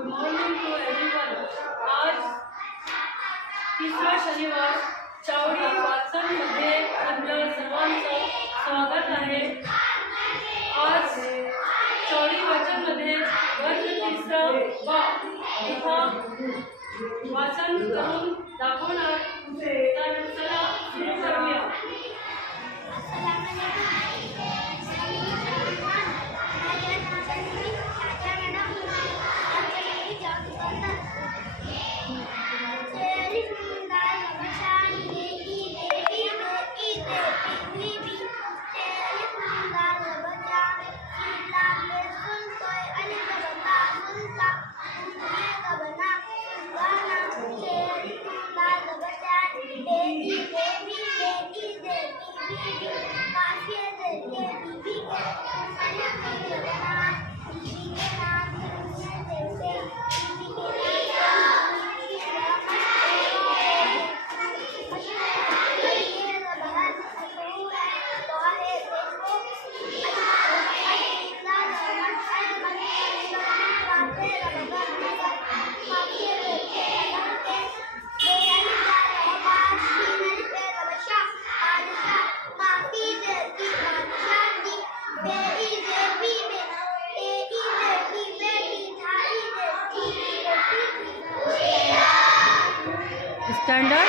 Good morning to everyone. आज तिसरा शनिवार चावडी वाचनमध्ये आपल्या सर्वांचं स्वागत आहे। आज चावडी वाचनमध्ये वर्ग तिसरा इथं वाचन करून दाखवणार। तर चला सुरू करूया। स्टैंडर्ड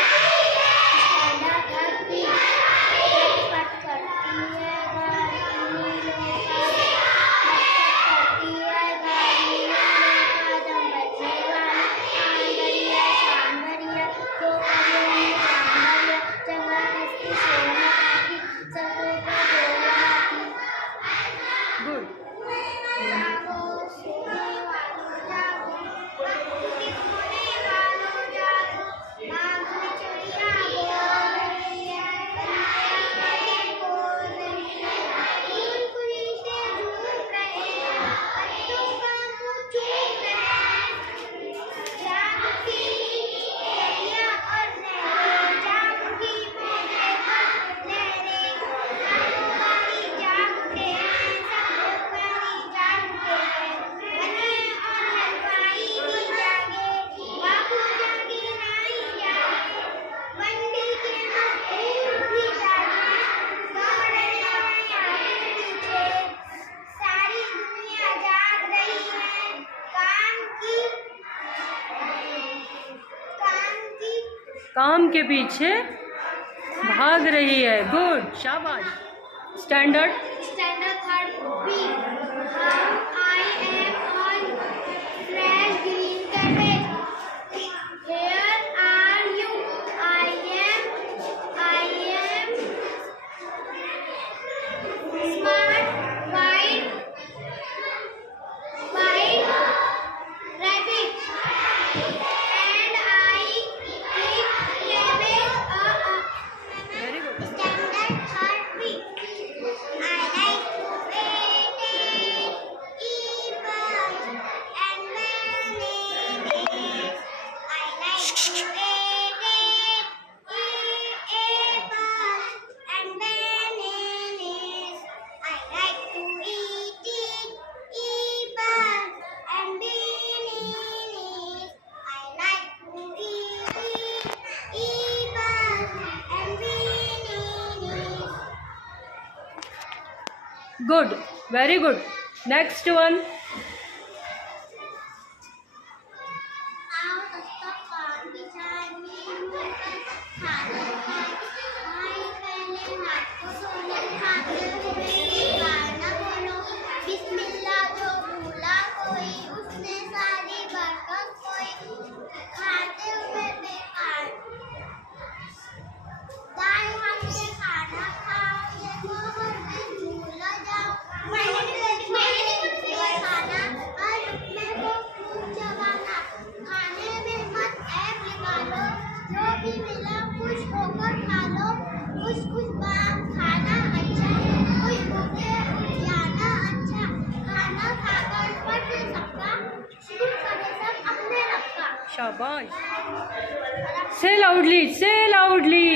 काम के पीछे भाग रही है। गुड, शाबाश। Standard third B. I am on fresh green cabbage. Here are you. I am smart white rabbit and I eat cabbage. Very good. Standard third B. I like to eat apples and bananas. I like to eat apples and bananas. I like to eat apples and bananas. I like to eat apples and bananas. Good, very good. Next one. आओ सबका कान बिछाने मुझे खाना खाए। भाई पहले हाथ को धोने खाते हुए गाना बोलो। बिस्मिल्लाह जो भूला कोई उसने सारी बरकत खोई। खाते हुए बेकार दाएं हाथ से खाना खाओ। देखो हर दिन भूल जाओ। खाना हर लुकमे को खूब चबाना। खाने में मत ऐब निकालो। जो भी मिला खुश होकर खा लो। खुश खाना अच्छा। खुश होके उठ जाना अच्छा। खाना खाकर पढ़ सबका शुरू करे सब अपने रब का। शाबाश। से लाउडली, से लाउडली।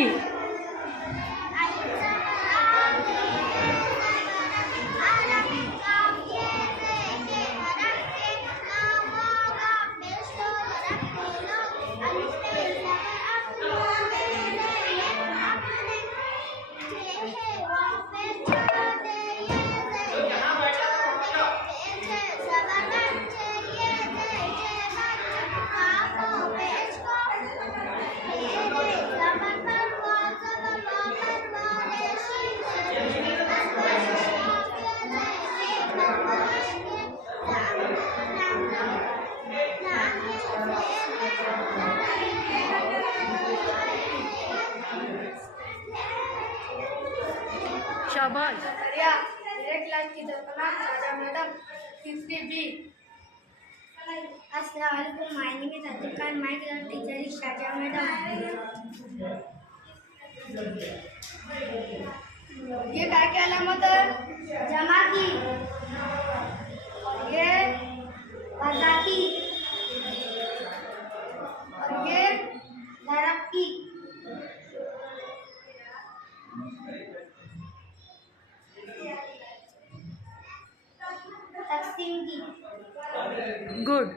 शाबाश. जकरिया मेरे क्लास की नाम शाजा मैडम तीसरी बी. अस्सलाम वालेकुम. My name is Abdul Khan. My class teacher is Shaja madam. ये काय की अलामत है? जमा की. और ये वज़ा की. और ये ज़रब की. तक़सीम की. Good.